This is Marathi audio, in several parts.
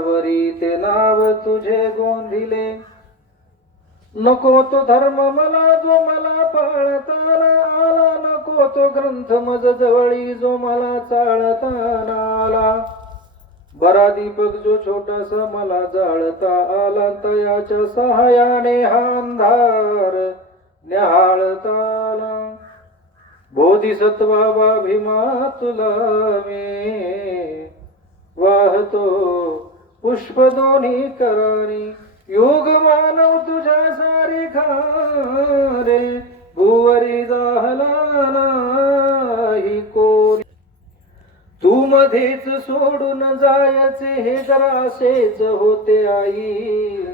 वरी ते नाव तुझे गोंधिले. नको तो धर्म मला जो मला पाळताना आला, नको तो ग्रंथ मज जवळी जो मला चाळताना आला. बरा दीपक जो छोटासा मला जाळता आला, तयाच्या सहायाने हा अंधार न्याहाळता आला. बोधिसत्वा भीमा तुला मी वाहतो पुष्प दोन्ही करारी. योग मानव तुझ्या सारिखा रे, भुवरी जाहला नाही कोणी. तू मध्येच सोडून जायचे हे जरासेच होते आई.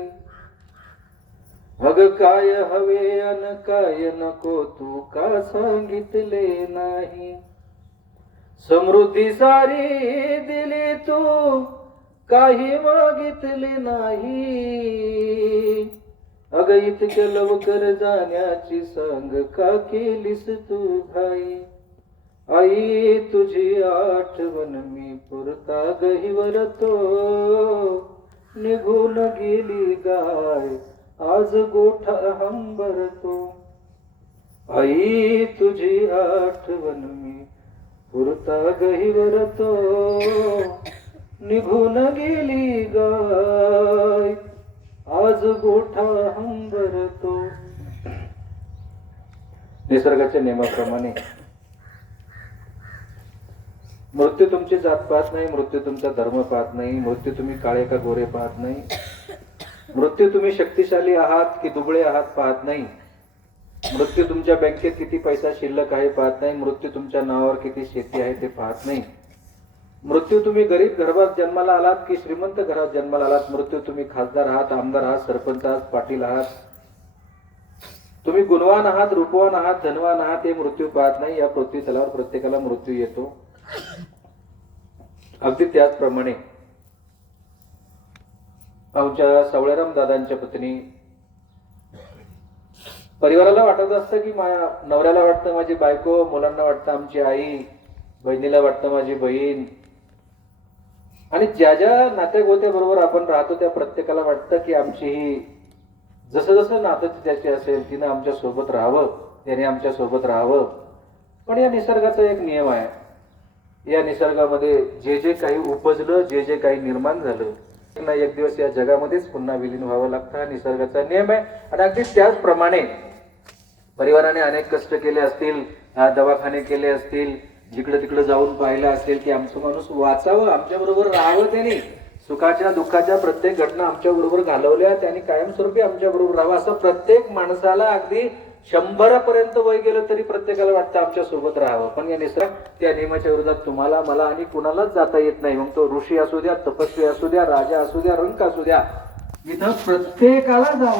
अग काय हवे अन काय नको तू का सांगितले नाही. समृद्धी सारी दिली तू काही मागितले नाही. अग इतक्या लवकर जाण्याची सांग का केलीस तू भाई. आई तुझी आठवण मी पुरता गहीवर तो, निघून गेली गाय आज गोठा हंबरतो. आई तुझी आठवण मी पुरता गहीवर तो, निघून गेली गाय आज गोठा हंबरतो. निसर्गाच्या नियमाप्रमाणे मृत्यू तुमची जात पाहत नाही, मृत्यू तुमचा धर्म पाहत नाही, मृत्यू तुम्ही काळे का गोरे पाहत नाही, मृत्यू तुम्ही शक्तिशाली आहात की दुबळे आहात पाहत नाही, मृत्यू तुमच्या बँकेत किती पैसा शिल्लक आहे पाहत नाही, मृत्यू तुमच्या नावावर किती शेती आहे ते पाहत नाही, मृत्यू तुम्ही गरीब घरात जन्माला आलात की श्रीमंत घरात जन्माला आलात, मृत्यू तुम्ही खासदार आहात, आमदार आहात, सरपंच आहात, पाटील आहात, तुम्ही गुणवान आहात, रूपवान आहात, धनवान आहात, हे मृत्यू पाहत नाही. या पृथ्वी तलावर प्रत्येकाला मृत्यू येतो. अगदी त्याचप्रमाणे आमच्या सावळेराम दादांच्या पत्नी, परिवाराला वाटत असतं की माझ्या नवऱ्याला वाटतं माझी बायको, मुलांना वाटतं आमची आई, बहिणीला वाटतं माझी बहीण, आणि ज्या ज्या नात्यागोत्या बरोबर आपण राहतो त्या प्रत्येकाला वाटतं की आमची ही जसं जसं नातं त्याची असेल तिनं आमच्या सोबत राहावं, त्याने आमच्या सोबत राहावं. पण या निसर्गाचा एक नियम आहे. या निसर्गामध्ये जे जे काही उपजलं, जे जे काही निर्माण झालं, ना एक दिवस या जगामध्येच पुन्हा विलीन व्हावं लागतं. हा निसर्गाचा नियम आहे. आणि अगदी त्याचप्रमाणे परिवाराने अनेक कष्ट केले असतील, दवाखाने केले असतील, जिकडे तिकडे जाऊन पाहिलं असेल की आमचं माणूस वाचावं, आमच्या बरोबर राहावं, त्यांनी सुखाच्या दुःखाच्या प्रत्येक घटना आमच्या बरोबर घालवल्या, त्यांनी कायमस्वरूपी आमच्या बरोबर राहावं. असं प्रत्येक माणसाला अगदी 100 पर्यंत वय गेलं तरी प्रत्येकाला वाटतं आमच्या सोबत राहावं. पण या निसर्ग त्या नियमाच्या विरोधात तुम्हाला, मला आणि कुणालाच जाता येत नाही. मग तो ऋषी असू द्या, तपस्वी असू द्या, राजा असू द्या, रंक असू द्या, इथं प्रत्येकाला जावं.